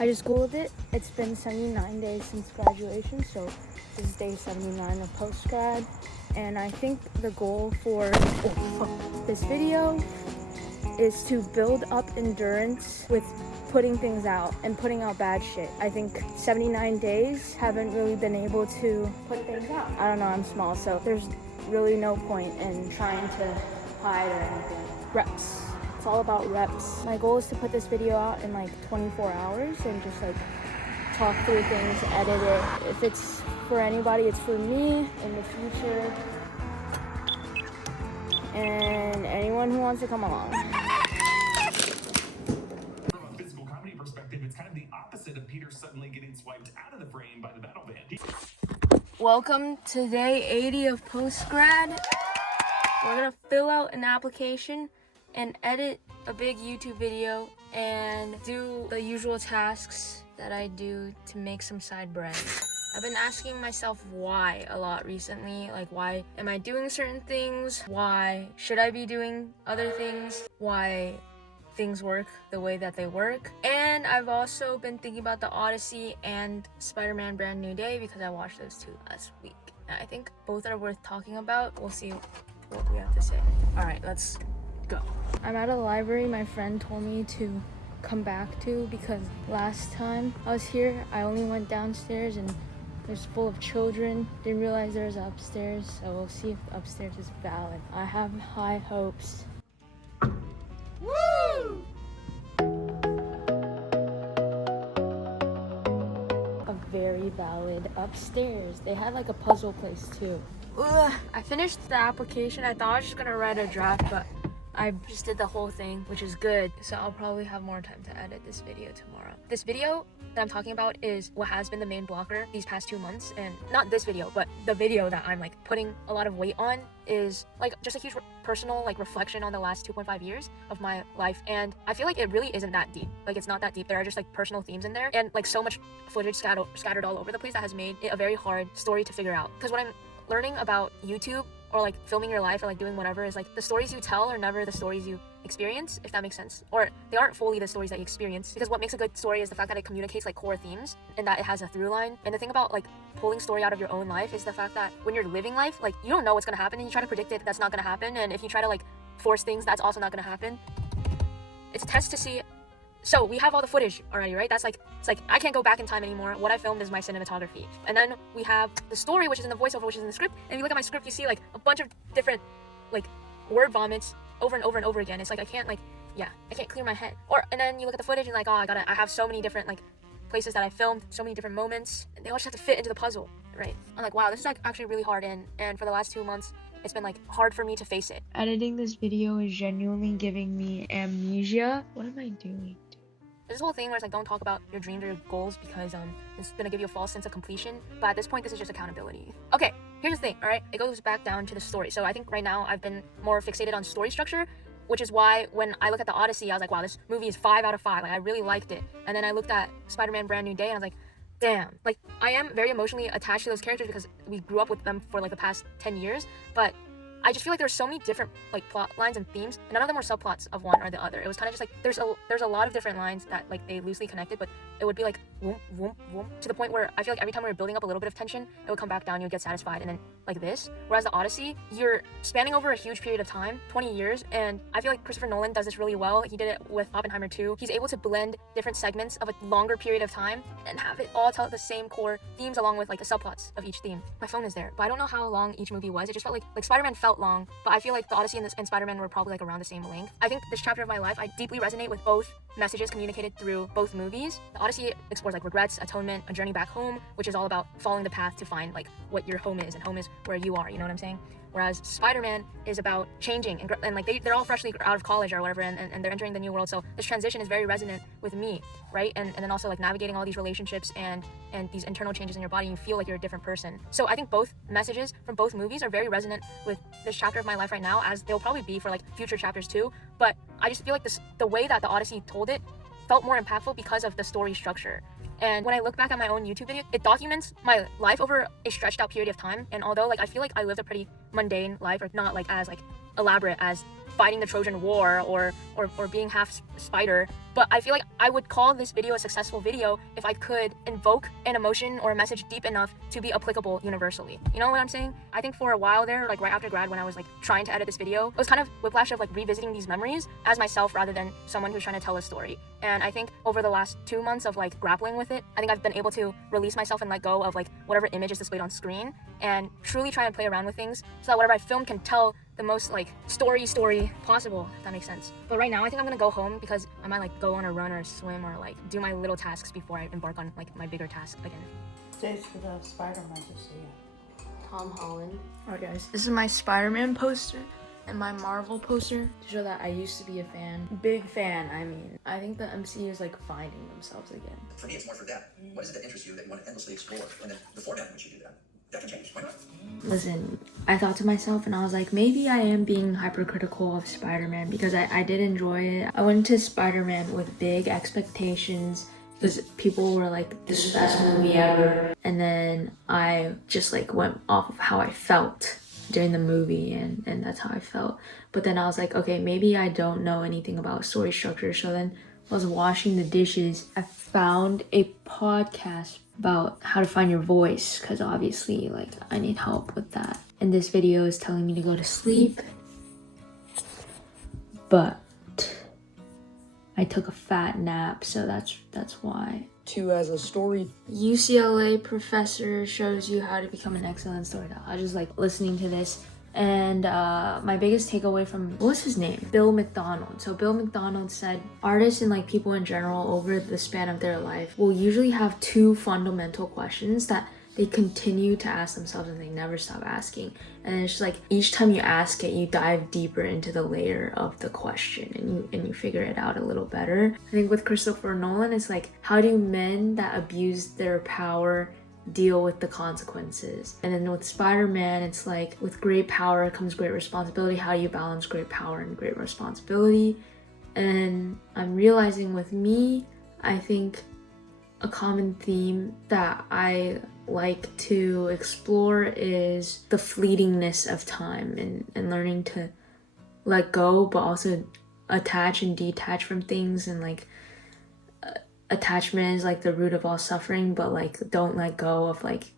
I just Googled it. It's been 79 days since graduation, so this is day 79 of post-grad. And I think the goal for this video is to build up endurance with putting things out and putting out bad shit. I think 79 days haven't really been able to put things out. I don't know, I'm small, so there's really no point in trying to hide or anything. Reps. It's all about reps. My goal is to put this video out in like 24 hours and just like talk through things, edit it. If it's for anybody, it's for me in the future and anyone who wants to come along. From a physical comedy perspective, it's kind of the opposite of Peter suddenly getting swiped out of the frame by the battle band. Welcome to day 80 of post-grad. We're gonna fill out an application and edit a big YouTube video and do the usual tasks that I do to make some side bread. I've been asking myself why a lot recently. Like, why am I doing certain things? Why should I be doing other things? Why things work the way that they work. And I've also been thinking about the Odyssey and Spider-Man Brand New Day because I watched those two last week. And I think both are worth talking about. We'll see what we have to say. All right, let's go. I'm at a library my friend told me to come back to because last time I was here, I only went downstairs and it was full of children. Didn't realize there was upstairs, so we'll see if upstairs is valid. I have high hopes. Woo! A very valid upstairs. They had like a puzzle place too. Ugh. I finished the application. I thought I was just gonna write a draft, but I just did the whole thing, which is good. So I'll probably have more time to edit this video tomorrow. This video that I'm talking about is what has been the main blocker these past 2 months. And not this video, but the video that I'm like putting a lot of weight on is like just a huge personal like reflection on the last 2.5 years of my life. And I feel like it really isn't that deep. Like, it's not that deep. There are just like personal themes in there and like so much footage scattered all over the place that has made it a very hard story to figure out. Because what I'm learning about YouTube or like filming your life or like doing whatever is like the stories you tell are never the stories you experience, if that makes sense. Or they aren't fully the stories that you experience, because what makes a good story is the fact that it communicates like core themes and that it has a through line. And the thing about like pulling story out of your own life is the fact that when you're living life, like you don't know what's gonna happen and you try to predict it, that's not gonna happen. And if you try to like force things, that's also not gonna happen. It's a test to see. So we have all the footage already, right? That's like, it's like I can't go back in time anymore. What I filmed is my cinematography. And then we have the story, which is in the voiceover, which is in the script. And if you look at my script, you see like a bunch of different like word vomits over and over and over again. It's like I can't clear my head. And then you look at the footage and like, oh, I have so many different like places that I filmed, so many different moments, and they all just have to fit into the puzzle, right? I'm like, wow, this is like actually really hard. And for the last 2 months, it's been like hard for me to face it. Editing this video is genuinely giving me amnesia. What am I doing? This whole thing where it's like, don't talk about your dreams or your goals because it's gonna give you a false sense of completion. But at this point, this is just accountability. Okay, here's the thing, all right? It goes back down to the story. So I think right now I've been more fixated on story structure, which is why when I look at the Odyssey, I was like, wow, this movie is 5 out of 5. Like, I really liked it. And then I looked at Spider-Man Brand New Day and I was like, damn. Like, I am very emotionally attached to those characters because we grew up with them for like the past 10 years. But I just feel like there's so many different like plot lines and themes, and none of them were subplots of one or the other. It was kind of just like there's a lot of different lines that like they loosely connected, but it would be like whoom, whoom, whoom, to the point where I feel like every time we were building up a little bit of tension, it would come back down, you would get satisfied, and then like this. Whereas the Odyssey, you're spanning over a huge period of time, 20 years, and I feel like Christopher Nolan does this really well. He did it with Oppenheimer too. He's able to blend different segments of a longer period of time and have it all tell the same core themes along with like the subplots of each theme. My phone is there, but I don't know how long each movie was. It just felt like Spider-Man felt long, but I feel like the Odyssey and Spider-Man were probably like around the same length. I think this chapter of my life, I deeply resonate with both messages communicated through both movies. The Odyssey explores like regrets, atonement, a journey back home, which is all about following the path to find like what your home is, and home is where you are, you know what I'm saying? Whereas Spider-Man is about changing and like they're all freshly out of college or whatever, and they're entering the new world. So this transition is very resonant with me, right? And then also like navigating all these relationships and these internal changes in your body, and you feel like you're a different person. So I think both messages from both movies are very resonant with this chapter of my life right now, as they'll probably be for like future chapters too. But I just feel like the way that the Odyssey told it felt more impactful because of the story structure. And when I look back at my own YouTube video, it documents my life over a stretched out period of time. And although like I feel like I lived a pretty mundane life, or not like as like elaborate as fighting the Trojan War or being half spider. But I feel like I would call this video a successful video if I could invoke an emotion or a message deep enough to be applicable universally. You know what I'm saying? I think for a while there, like right after grad, when I was like trying to edit this video, it was kind of whiplash of like revisiting these memories as myself rather than someone who's trying to tell a story. And I think over the last 2 months of like grappling with it, I think I've been able to release myself and let go of like whatever image is displayed on screen and truly try and play around with things so that whatever I film can tell the most like story possible, if that makes sense. But right now I think I'm gonna go home because I might like go on a run or swim or like do my little tasks before I embark on like my bigger task again. Thanks for the Spider-Man to see. Tom Holland. Alright guys, this is my Spider-Man poster and my Marvel poster to show that I used to be a fan. Big fan, I mean. I think the MCU is like finding themselves again. For me, it's more for that. What is it that interests you that you want to endlessly explore? And then the format in which you do that. That can change. Why not? Listen, I thought to myself and I was like, maybe I am being hypercritical of Spider-Man because I did enjoy it. I went to Spider-Man with big expectations because people were like, this is the best movie ever. And then I just like went off of how I felt during the movie and that's how I felt. But then I was like, okay, maybe I don't know anything about story structure. So then I was washing the dishes. I found a podcast about how to find your voice because obviously like I need help with that. And this video is telling me to go to sleep. But I took a fat nap, so that's why. To as a story. UCLA professor shows you how to become an excellent storyteller. I was just like listening to this and my biggest takeaway from, what's his name? Bill McDonald. So Bill McDonald said artists and like people in general over the span of their life will usually have 2 fundamental questions that they continue to ask themselves and they never stop asking. And it's just like each time you ask it, you dive deeper into the layer of the question and you figure it out a little better. I think with Christopher Nolan, it's like, how do men that abuse their power deal with the consequences? And then with Spider-Man, it's like with great power comes great responsibility. How do you balance great power and great responsibility? And I'm realizing with me, I think a common theme that I like to explore is the fleetingness of time and learning to let go but also attach and detach from things. And like attachment is like the root of all suffering, but like don't let go of like,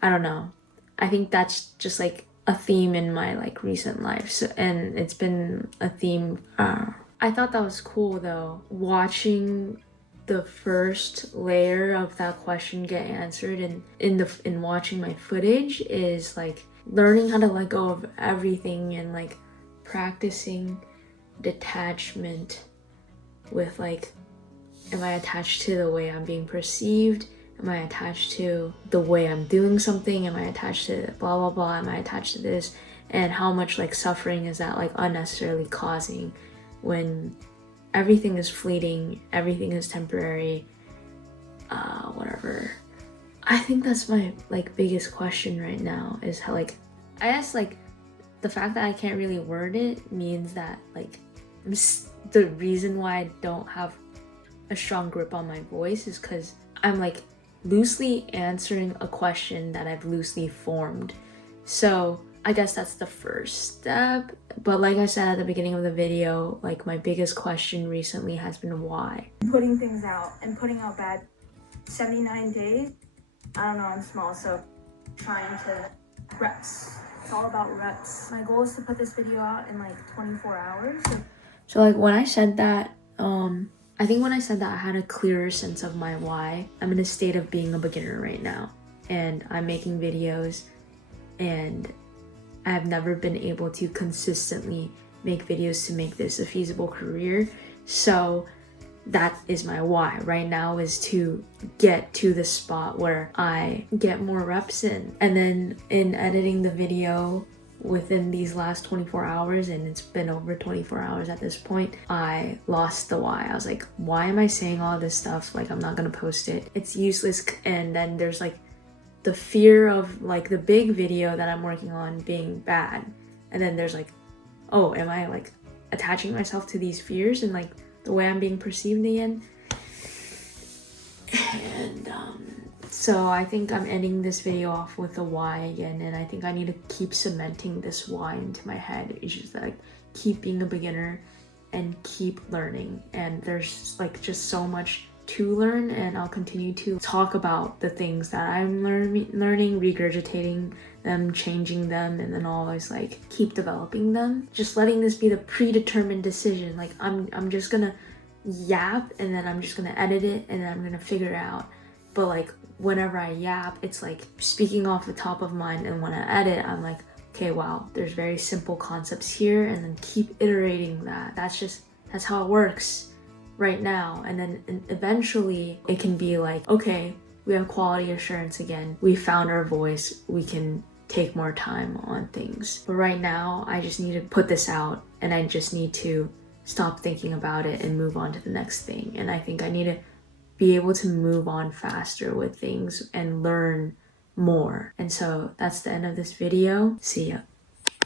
I don't know. I think that's just like a theme in my like recent life. So, and it's been a theme. I thought that was cool though, watching the first layer of that question get answered and in watching my footage is like learning how to let go of everything and like practicing detachment with like, am I attached to the way I'm being perceived? Am I attached to the way I'm doing something? Am I attached to blah blah blah? Am I attached to this? And how much like suffering is that like unnecessarily causing when everything is fleeting, everything is temporary, whatever. I think that's my like biggest question right now is how like, I guess like the fact that I can't really word it means that like the reason why I don't have a strong grip on my voice is because I'm like loosely answering a question that I've loosely formed. So I guess that's the first step. But like I said at the beginning of the video, like my biggest question recently has been why. Putting things out and putting out bad 79 days. I don't know, I'm small, so trying to reps. It's all about reps. My goal is to put this video out in like 24 hours. So like when I said that, I think when I said that I had a clearer sense of my why. I'm in a state of being a beginner right now and I'm making videos and I have never been able to consistently make videos to make this a feasible career. So that is my why right now, is to get to the spot where I get more reps in. And then in editing the video within these last 24 hours, and it's been over 24 hours at this point, I lost the why. I was like, why am I saying all this stuff? Like, I'm not gonna post it. It's useless. And then there's like the fear of like the big video that I'm working on being bad. And then there's like, oh, am I like attaching myself to these fears and like the way I'm being perceived again? And so I think I'm ending this video off with a why again, and I think I need to keep cementing this why into my head. It's just like keep being a beginner and keep learning. And there's like just so much to learn, and I'll continue to talk about the things that I'm learning, regurgitating them, changing them, and then always like keep developing them. Just letting this be the predetermined decision. Like I'm just gonna yap, and then I'm just gonna edit it, and then I'm gonna figure it out. But like whenever I yap, it's like speaking off the top of mind, and when I edit, I'm like, okay, wow, there's very simple concepts here, and then keep iterating that. That's how it works right now. And then eventually it can be like, okay, we have quality assurance again. We found our voice. We can take more time on things. But right now, I just need to put this out, and I just need to stop thinking about it and move on to the next thing. And I think I need to be able to move on faster with things and learn more. And so that's the end of this video. See ya.